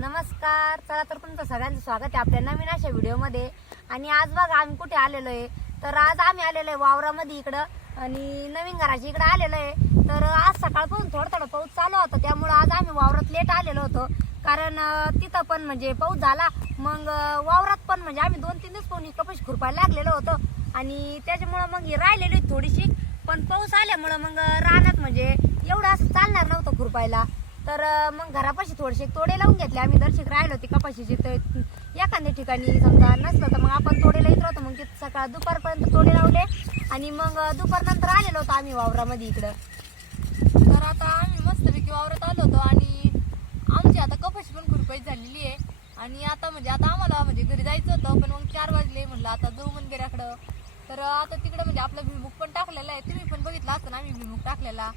नमस्कार. चला तर तुमचं सगळ्यांचं स्वागत आहे आपल्या नवीन अशा व्हिडिओमध्ये. आणि आज बघा आम्ही कुठे आलेलो आहे? तर आज आम्ही आलेलो आहे वावरामध्ये इकडं. आणि नवीन घराच्या इकडं आलेलो आहे. तर आज सकाळपासून थोडं थोडं पाऊस चालू होता. त्यामुळं आज आम्ही वावरात लेट आलेलो होतो. कारण तिथं पण म्हणजे पाऊस झाला. मग वावरात पण म्हणजे आम्ही दोन तीन दिवस पाहून कपाशी खुरपायला लागलेलो होतो. आणि त्याच्यामुळं मग ही राहिलेली होती थोडीशी. पण पाऊस आल्यामुळं मग रानात म्हणजे एवढं असं चालणार नव्हतं खुरपायला. तर मग घरापाशी थोडेसे तोडे लावून घेतले. आम्ही दर्शक राहिलो ते कपाशीचे तर एखाद्या ठिकाणी समजा नसलं तर मग आपण तोडेला येत राहतो मग ते सकाळ दुपारपर्यंत तोडे लावले. आणि मग दुपारनंतर आलेलो होतो आम्ही वावरामध्ये इकडं. तर आता आम्ही मस्तपैकी वावरात आलो होतो आणि आमची आता कपाशी पण खुरपाई झालेली आहे. आणि आता म्हणजे आता आम्हाला म्हणजे घरी जायचं होतं पण मग चार वाजले म्हणलं आता जाऊ मंदिराकडं तर आता तिकडं म्हणजे आपला भिमुख पण टाकलेला आहे. तुम्ही पण बघितला असतं ना आम्ही भिमुख टाकलेला.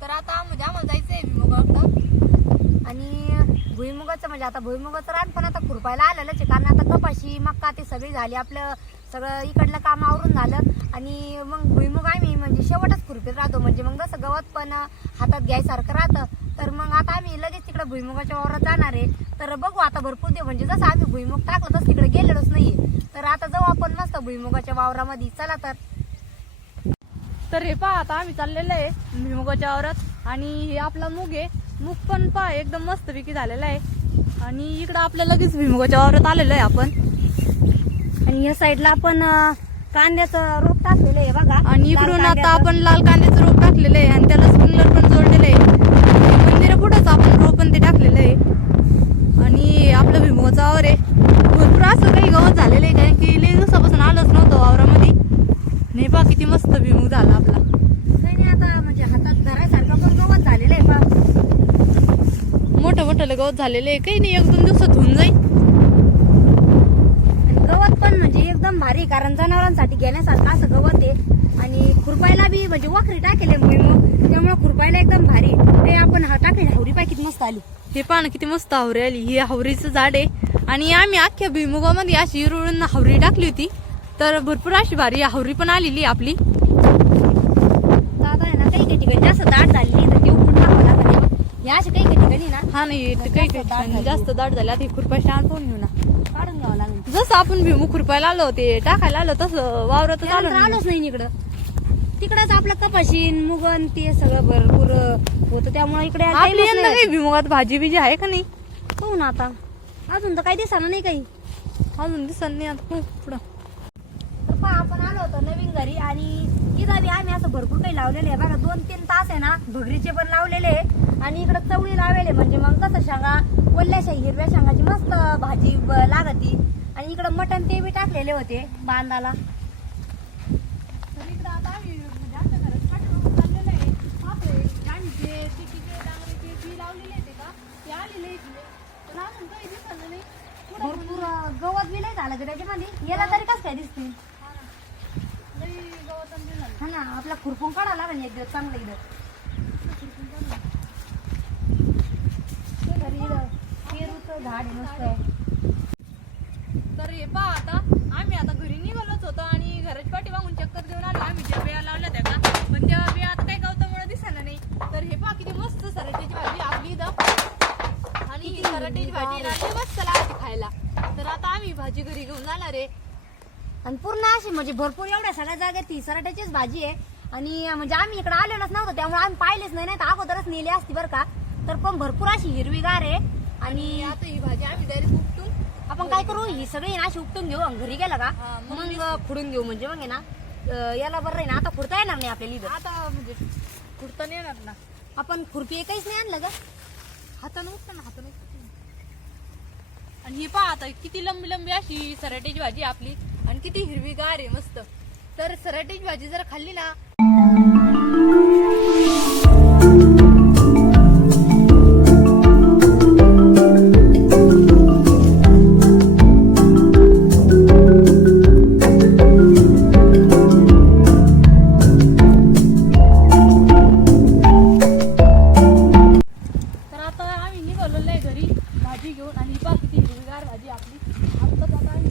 तर आता म्हणजे आम्हाला जायचं आहे भिमुखाकडं आणि भुईमुगाचं म्हणजे आता भुईमुगाचं रान पण आता खुरपायला आलेलंच आहे. कारण आता कपाशी मक्का ते सगळी झाली. आपलं सगळं इकडलं काम आवरून झालं. आणि मग भुईमुग आम्ही म्हणजे शेवटच खुरपीत राहतो. म्हणजे मग जसं गवत पण हातात घ्यायसारखं राहतं. तर मग आता आम्ही लगेच तिकडे भुईमुगाच्या वावरात जाणार आहे. तर बघू आता भरपूर दे म्हणजे जसं आम्ही भुईमुग टाकलं तसं तिकडे गेलेलोच नाहीये. तर आता जाऊ आपण मस्त भुईमुगाच्या वावरामध्ये. चला तर. तर हे पहा आता आम्ही चाललेलं आहे भिमुगाच्या वावरात. आणि हे आपला मूग आहे. मूग पण पहा एकदम मस्तपैकी झालेला आहे. आणि इकडं आपल्या लगेच भिमुगाच्या वावरात आलेलो आहे आपण. आणि या साईडला आपण कांद्याचं रोप टाकलेलं आहे बघा. आणि इकडून आता. आपण लाल कांद्याचं रोप टाकलेलं आहे आणि त्याला स्प्रिंगलर पण जोडलेलं आहे. मंदिरा पुढंच आपण रोप पण ते टाकलेलं आहे आणि आपलं भिमुगाचा वावर आहे भरपूर असं काही गवत झालेलं आहे कारण की लई दिवसापासून आलंच नव्हतं वावरामध्ये नाही पहा किती मस्त भिमुग झाला आपला काही नाही आता म्हणजे हातात धरायसारखं पण गवत झालेलं आहे पहा मोठं मोठं गवत झालेलं आहे. काही नाही एक दोन दिवसात होऊन जाईल. आणि गवत पण म्हणजे एकदम भारी कारण जनावरांसाठी घेण्यासारखं असं गवत आहे. आणि खुरपायला बी म्हणजे वखरी टाकेले भुईमुग त्यामुळे खुरपायला एकदम भारी. ते आपण हा टाकले हावरी पाय किती मस्त आली. हे पहा ना किती मस्त हावरी आली. ही हावरीचं झाड आहे. आणि आम्ही अख्ख्या भुईमुगामध्ये अशी रुळून हावरी टाकली होती. तर भरपूर अशी भारी हावरी पण आलेली आपली. आता आहे ना काही काही ठिकाणी जास्त दाट झालेली तर ते उपटून टाकावं लागत आहे. या अशा काही काही ठिकाणी ना हा नाही ते काही काही ठिकाणी जास्त दाट झाले. आता खुरपा स्टँड पाहून घेऊ ना. काढून घ्यावं लागेल. जसं आपण भुईमुग खुरपायला आलो ते टाकायला आलो तसं वावरातच आलो ना. आलोच नाही इकडं. तिकडंच आपलं कपाशीन मुगन ते सगळं भरपूर होतं. त्यामुळे इकडे आपली यंदा नाही. काही भाजी बिजी आहे का नाही? पाहू ना आता. अजून तर काही दिसणार नाही काही. अजून दिसत नाही आता. पाहू पुढं. पहा आपण आलो होतो नवीन घरी आणि इथं आम्ही असं भरपूर काही लावलेले आहे. बघा दोन तीन तास आहे ना भगरीचे पण लावलेले आहे. आणि इकडं चवळी लावलेले म्हणजे मग कसं शेंगा वल्ल्या शे हिरव्या शेंगाची मस्त भाजी लागती. आणि इकडं मटण ते बी टाकलेले होते बांधाला नाही. भरपूर गवत बी लय झालं त्याच्यामध्ये. याला तरी कसं काय दिसते हा ना. लई गवत आणि ते झालं. हा ना आपला खुरपून काढावं लागेल एक दिवस चांगलं इथं. घरी पेरूचं झाड मस्त. तर हे पहा आता आम्ही आता घरी निघालोच होतो आणि घराच्या पाठीमागून चक्कर देऊन आलो. आम्ही ज्या बिया लावल्या त्या का? पण त्या बिया आता काही गवतामुळे दिसणार नाही. तर हे पहा किती मस्त सराट्याची भाजी आपली इथं. आणि ही सराट्याची भाजी लई मस्त लागते खायला. तर आता आम्ही भाजी घरी घेऊन जाणार आहे. आणि पूर्ण अशी म्हणजे भरपूर एवढ्या सगळ्या जागेत ती सराट्याचीच भाजी आहे. आणि म्हणजे आम्ही इकडे आलेलोच नव्हतो त्यामुळे आम्ही पाहिलेच नाही नाही तर अगोदरच नेली असती बरं का. तर पण भरपूर अशी हिरवीगार आहे. आणि आता ही भाजी आम्ही डायरेक्ट उपटून आपण काय करू ही सगळी ना अशी उपटून घेऊ आणि घरी गेला का? मग खुडून घेऊ म्हणजे मग आहे ना याला बरं आहे ना आता खुडता येणार नाही आपल्याला इथं. आता म्हणजे कुडता नाही येणार ना. आपण खुरपी एकच नाही आणलं का हातानं उपटा ना हातानं आणि ही पहा आता किती लंबी लंबी अशी सराट्याची भाजी आपली. आणि किती हिरवीगार आहे मस्त. तर सराट्याची भाजी जर खाल्ली ना तर आता आम्ही निघालेलो आहे घरी भाजी घेऊन आणि ही पहा किती हिरवीगार भाजी आपली. आत्ताच आता आम्ही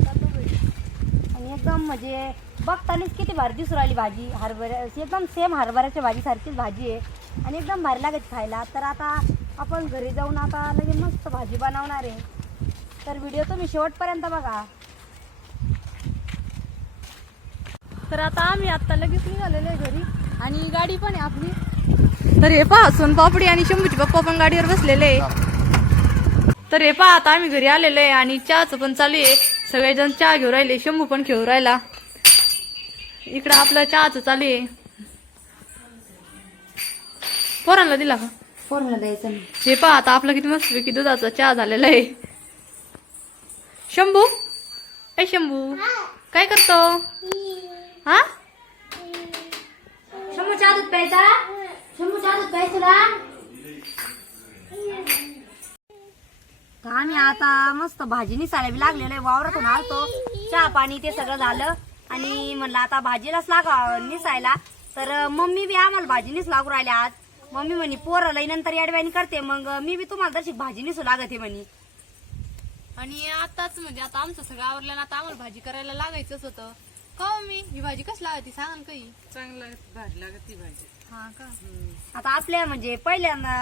आणि एकदम म्हणजे बघतानीच किती भारी दिसू राहिली भाजी हरभऱ्या एकदम सेम हरभऱ्याच्या भाजी सारखीच भाजी आहे. आणि एकदम भारी लागत खायला. तर आता आपण घरी जाऊन आता लगेच मस्त भाजी बनवणार आहे. तर व्हिडिओ तुम्ही शेवटपर्यंत बघा. तर आता आम्ही आता लगेच निघालेलो आहे घरी. आणि गाडी पण आहे आपली. तर हे पहा सोनपापडी आणि शंभूची पप्पा पण गाडीवर बसलेले आहे. तर हे पहा आता आम्ही घरी आलेलो आहे आणि चहाचं पण चालू आहे. सगळेजण चहा घेऊ राहिले शंभू पण घेऊ राहिला. इकडं आपलं चहाचं चालू आहे. पोरांना दिला का? फोनला द्यायचं. हे पहा आता आपलं किती मस्तपैकी दुधाचा चहा झालेला आहे. शंभू? ए शंभू काय करतो? हा? शंभू चहा दूध प्यायचा? शंभू चहा दूध प्यायचं तुला तर आम्ही आता मस्त भाजी निसायला लागलेलं आहे वावरातून आलतो. चहा पाणी ते सगळं झालं. आणि म्हणलं आता भाजीलाच लागा निसायला. तर मम्मी बी आम्हाला भाजीनीच लागू राहिल्या आज. मम्मी म्हणे पोरं लई नंतर याडव्यानी करते. मग मी बी तुम्हाला तशी भाजी निसू लागते म्हणे. आणि आताच म्हणजे आता आमचं सगळं आवरल्यानं आता आम्हाला भाजी करायला लागायचंच होतं. का हो मी? ही भाजी कशी लागती सांगा ना काही. चांगलं भारी लागत ती भाजी. हा का? आता आपल्या म्हणजे पहिल्यांदा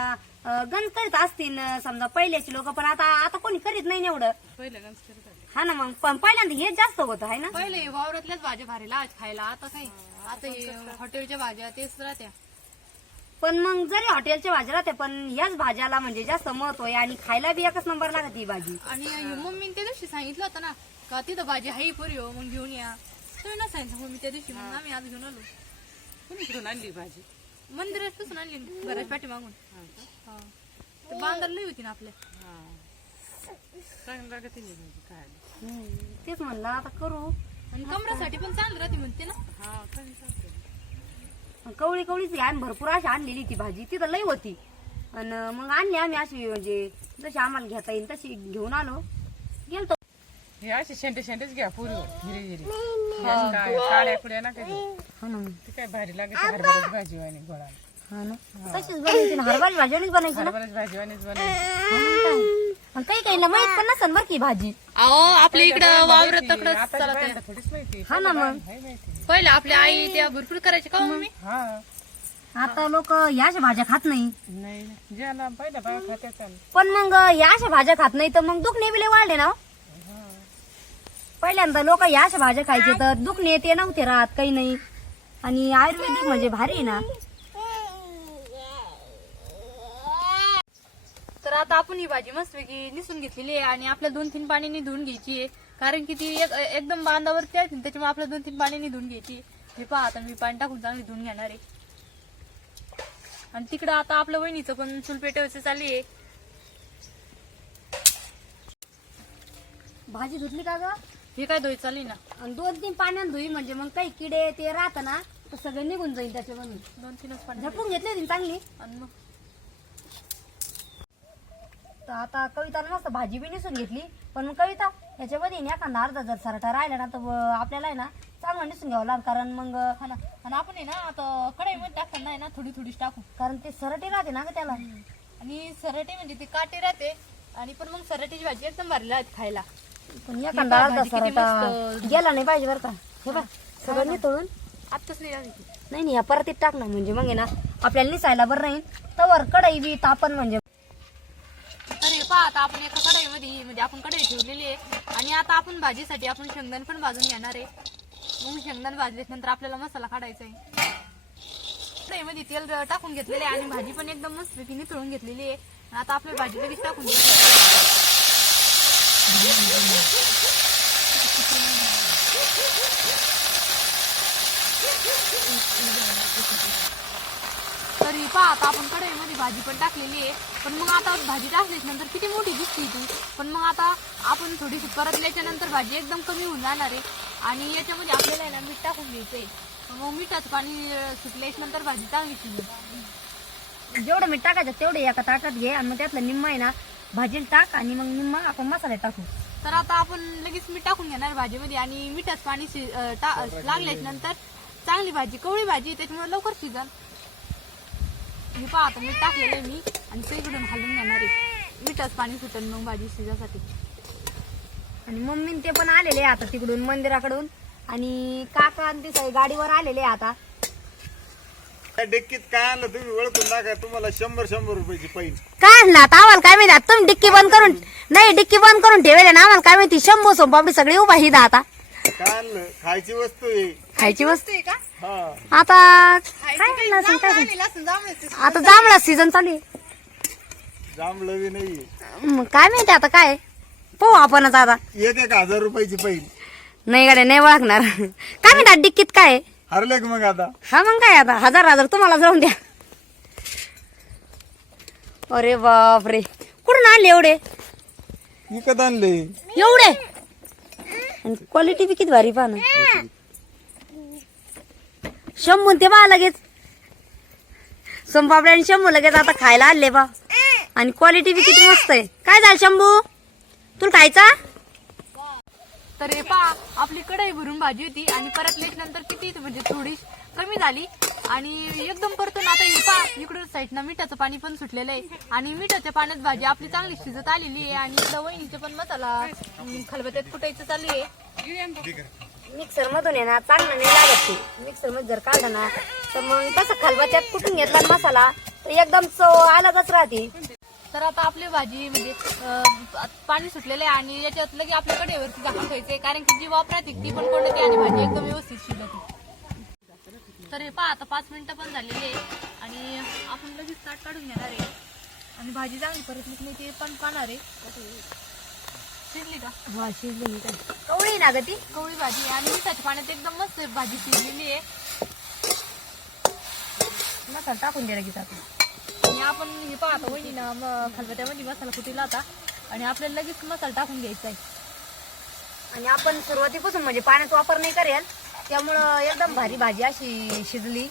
अं, गण करीत असतील अं, समजा पहिल्याची लोक पण आता आता कोणी करीत नाही ना एवढं. पहिलं गंज करत आले हा ना मग पण पहिल्यांदा हेच जास्त होतं आहे ना? पहिले हे वावरातल्याच भाज्या भारी लागायच्या खायला आता काही. आता हे हॉटेलच्या भाज्या तेच राहत्या. पण मग जरी हॉटेलच्या भाज्या राहते पण याच भाज्याला म्हणजे जास्त महत्त्व आहे आणि खायला बी एकच नंबर लागत ही भाजी. आणि मम्मीने त्या दिवशी सांगितलं होतं ना का तिथं भाजी हाई पुरी हो मग घेऊन या. तुम्ही ना सांगितलं मम्मी त्या दिवशी मग आम्ही आज घेऊन आलो. कोणी आणली भाजी? मंदिरात पासून आणली ना, घराच्या पाठी मागून. हा का? ते बांधार लई होती ना आपल्या हा. चांगलं लागत ती भाजी खायला? हम्म, तेच म्हणलं आता करू. आणि कमरासाठी पण चांगली राहते म्हणते ना. हा चांगली कवळी कवळीच घ्या भरपूर अशी आणलेली ती भाजी. तिथं लई होती. आणि मग आणली आम्ही अशी म्हणजे जशी आम्हाला घेता येईल तशी घेऊन आलो. गेलतो. हे असे शेंडे शेंडेच घ्या पुरी हिरे हिरे. हे काळ्या कुड्या ना कधी हा ना. ती काय भारी लागत हरभऱ्याची भाजी वाणी गोळा हा ना. तशीच बनायची ना हरभरा भाजीवणीच बनायची ना. हरभऱ्याची भाजी वाणीच बनायची हा, मग काय? पण काही काही माहीत पण नसेल बरं की भाजी. अहो आपल्या इकडं वावरत तकडं आता बाहेर थोडीच माहिती हा ना मग. हाय माहिती पहिले आपल्या आई त्या भरपूर करायच्या का हो मम्मी? हा. आता लोक याच भाज्या खात नाही. नाही नाही. ज्याला पहिल्या बाय खात्यात आलं. पण मग या अशा भाज्या खात नाही तर मग दुखणे बिले वाढले ना हो. पहिल्यांदा लोक या अशा भाज्या खायचे तर दुखणे ते नव्हते राहत काही नाही. आणि आयुर्वेदिक म्हणजे भारी आहे ना. तर आता आपण ही भाजी मस्तपैकी निसून घेतलेली आहे आणि आपल्या दोन तीन पाण्याने धुवून घ्यायची आहे. कारण की ती एक एकदम बांधावरती आहे त्याच्यामुळे आपल्या दोन तीन पाण्याने धुवून घ्यायची हे पहा आता मी पाणी टाकून चांगली धुवून घेणार आहे. आणि तिकडं आता आपल्या वहिनीचं पण चूल पेटवायचं चालू आहे. भाजी धुतली का ग? हे काय धुई चालली ना? आणि दोन तीन पाण्यात धुई म्हणजे मग काही किडे ते राहत ना तर सगळं निघून जाईल त्याच्यामधून. दोन तीनच पाणी झटकून घेतली होती ना चांगली? आणि मग? तर आता कविताला मस्त भाजी बी निसून घेतली. पण मग कविता याच्यामध्ये ना एखादा अर्धा जर सरटा राहिला ना तर आपल्याला आहे ना चांगलं निसून घ्यावं लागेल. कारण मग हा ना आणि आपण आहे ना आता कढईमध्ये टाकताना आहे ना थोडी थोडीच टाकू. कारण ते सरटी राहते ना ग त्याला. आणि सरटे म्हणजे ती काटे राहते. आणि पण मग सरटीची भाजी एकदम भारी लागते खायला. पण एखादा अर्धा सरटा मस्त. गेला नाही पाहिजे बरं का. हे बघ सगळं नितळून. आत्ताच नाही नाही नाही या परतीत टाक ना म्हणजे मग आहे ना आपल्याला निसायला बरं राहील तवर कढई बी तापण म्हणजे. हे पहा आता आपण एका कढईमध्ये म्हणजे आपण कढई ठेवलेली आहे. आणि आता आपण भाजीसाठी आपण शेंगदाणे पण भाजून घेणार आहे. मग शेंगदाणे भाजल्यानंतर आपल्याला मसाला काढायचा आहे. कढईमध्ये तेल टाकून घेतलेले आणि भाजी पण एकदम मस्त नितळून घेतलेली आहे. आणि आता आपल्या भाजी लगेच टाकून द्यायची तरी पहा आता आपण कढईमध्ये भाजी पण टाकलेली आहे. पण मग आता भाजी टाकलीच नंतर किती मोठी दिसते ती. पण मग आता आपण थोडीशी परतल्याच्या नंतर भाजी एकदम कमी होऊन जाणार आहे. आणि याच्यामध्ये आपल्याला आहे ना मीठ टाकून घ्यायचंय मग मिठाचं पाणी अं, सुटल्याच्या नंतर भाजी चांगली जेवढं मीठ टाकायचं तेवढे एका ताटात घे. आणि मग त्यातलं निम्मा आहे ना भाजीला टाक आणि मग निम्मा आपण मसाले टाकू. तर आता आपण लगेच मीठ टाकून घेणार भाजीमध्ये आणि मिठाचं पाणी लागल्याच्या नंतर चांगली भाजी कवळी भाजी त्याच्यामुळे लवकर शिजल. मी पहा आता मीठ टाकलेलं आहे मी आणि सगळीकडून हलवून घेणार आहे. मिठाचं पाणी सुटेल मग भाजी शिजासाठी. आणि मम्मी ते पण आलेले आहे आता तिकडून मंदिराकडून. आणि काका आणि ते गाडीवर आलेले आहे आता. त्या डेक्कीत काय आणलं तुम्ही ओळखून टाका तुम्हाला शंभर शंभर रुपयाची पैन. काय आणलं आता? आम्हाला काय माहिती? आता तुम्ही डिक्की बंद करून नाही डिक्की बंद करून ठेवले ना आम्हाला काय माहिती? शंभू सोमपापडी सगळी उभा ही आता. काय आणलं? खायची वस्तू आहे. खायची वस्तू आहे का? हा. आता काय आणलं? असेल, काय आता जांभळा सीझन चालू आहे. जांभळं बी नाही मग काय माहिती आता काय? पाहू आपणच आता. एक एक हजार रुपयाची पैन. नाही गाड्या नाही ओळखणार. काय म्हणतात डिक्कीत काय आहे? हरले मग आता? हा मग काय आता? हजार हजार तुम्हाला जाऊन द्या. अरे बापरे. कुठून आणले एवढे? विकत आणले. एवढे? आणि क्वालिटी बी किती भारी पहा ना. शंभू ते बा लगेच. सोमपापड्या आणि शंभू लगेच आता खायला आणले बा. आणि क्वालिटी बी किती मस्त आहे. काय झालं शंभू? तुला खायचा? तर हे पहा आपली कढई भरून भाजी होती आणि परत नंतर किती म्हणजे थोडी कमी झाली. आणि एकदम परतून आता हे पहा इकडून साईडनं मिठाचं पाणी पण सुटलेलं आहे. आणि मिठाच्या पाण्यात भाजी आपली चांगली शिजत आलेली आहे आणि इकडं वहिनीचे पण मसाला खलबत्यात कुटायचं चालू आहे. मिक्सर मधून आहे ना चांगलं नाही लागत ते. मिक्सरमध्ये जर काढलं ना तर मग कसं खलबत्यात कुठून घेतला मसाला तर एकदम चव अलगच राहते. तर आता आपली भाजी म्हणजे पाणी सुटलेलं आहे आणि याच्यात लगे आपल्या झाकून ठेवायचंय. कारण की जी वापरात ती पण कोणती आणि भाजी एकदम व्यवस्थित शिजत तर हे पहा आता पाच मिनिटं पण झालेली आहे आणि आपण लगेच ताट काढून घेणार आहे. आणि भाजी चांगली परत नाही ते पण पाहणार आहे. शिजली का? हा शिजली कवळी ना ग ती? कवळी भाजी आणि मिठाच्या पाण्यात एकदम मस्त भाजी शिजलेली आहे. मसाला टाकून द्या लगेच आता. आणि आपण हे पाहतो वहिनीनं मग खलबत्यामध्ये मसाला कुटीला होता आणि आपल्याला लगेच मसाला टाकून घ्यायचा आहे. आणि आपण सुरुवातीपासून म्हणजे पाण्याचा वापर नाही करेल त्यामुळं एकदम भारी भाजी अशी शिजली.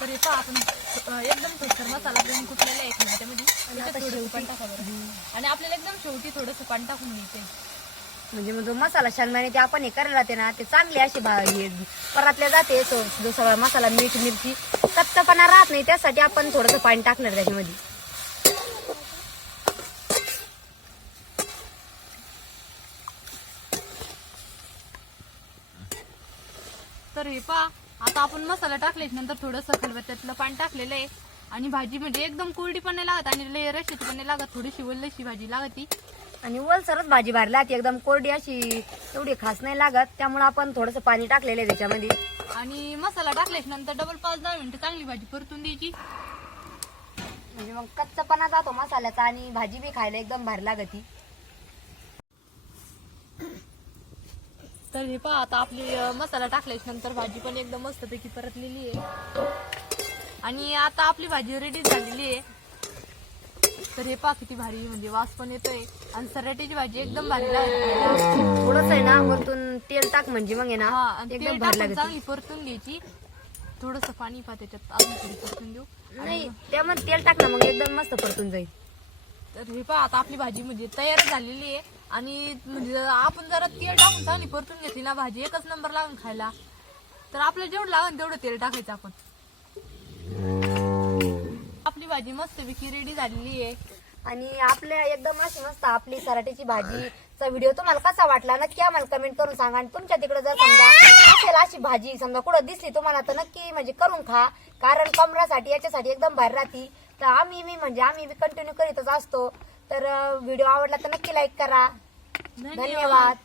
तर हे पहा आपण अं, एकदम थोडसर मसाला देऊन कुठलेला आहे थोडं पाणी टाका बरं. आणि आपल्याला एकदम शेवटी थोडंसं पाणी टाकून घ्यायचंय म्हणजे मग जो मसाला शेंगदाणे ते आपण हे करायला जाते ना ते चांगले असे परातल्या परातले जाते. तो जो सगळा मसाला मीठ मिरची कच्चपणा राहत नाही त्यासाठी आपण थोडंसं पाणी टाकणार त्याच्यामध्ये. तर हे पहा आता आपण मसाला टाकले नंतर थोडस खलबत्त्यातलं पाणी टाकलेलं आहे. आणि भाजी म्हणजे एकदम कोरडी पण नाही लागत आणि लय रशाची पण नाही लागत थोडीशी वल्लशी भाजी लागती. आणि वलसरच भाजी भरला ती एकदम कोरडी अशी एवढी खास नाही लागत. त्यामुळे आपण थोडंसं पाणी टाकलेलं आहे त्याच्यामध्ये. आणि मसाला टाकल्याच्या नंतर डबल पाच दहा मिनिटं चांगली भाजी परतून द्यायची. म्हणजे मग कच्चापणा जातो मसाल्याचा आणि भाजी बी खायला एकदम भारी लागती. तर हे पहा आता आपली मसाला टाकल्याच्या नंतर भाजी पण एकदम मस्तपैकी परतलेली आहे. आणि आता आपली भाजी रेडी झालेली आहे. तर हे पहा किती भारी म्हणजे वास पण येतोय. आणि सराट्याची भाजी एकदम भारी लागते. थोडस आहे ना वरतून तेल टाक म्हणजे मग आहे हा ना आणि एकदम भारी टाकून लागते. चांगली परतून घ्यायची. थोडस पाणी पा त्याच्यात अजून थोडी परतून देऊ. नाही त्यामध्ये तेल टाक ना मग एकदम मस्त परतून जाईल. तर हे पहा आता आपली भाजी म्हणजे तयार झालेली आहे. आणि म्हणजे आपण जरा तेल टाकून चांगली परतून घेतली ना भाजी एकच नंबर लागून खायला. तर आपल्याला जेवढं लागेल तेवढं तेल टाकायचं आपण. आपली भाजी मस्तपैकी रेडी झालेली आहे. आणि आपल्या एकदम अशी मस्त आपली सराट्याची भाजीचा व्हिडिओ तुम्हाला कसा वाटला नक्की आम्हाला कमेंट करून सांगा आणि तुमच्या तिकडे जर समजा असेल अशी भाजी समजा कुठं दिसली तुम्हाला तर नक्की म्हणजे करून खा. कारण कमरासाठी याच्यासाठी एकदम भारी राहती. तर आम्ही मी म्हणजे आम्ही कंटिन्यू करीतच असतो. तर व्हिडिओ आवडला तर नक्की लाईक करा. धन्यवाद.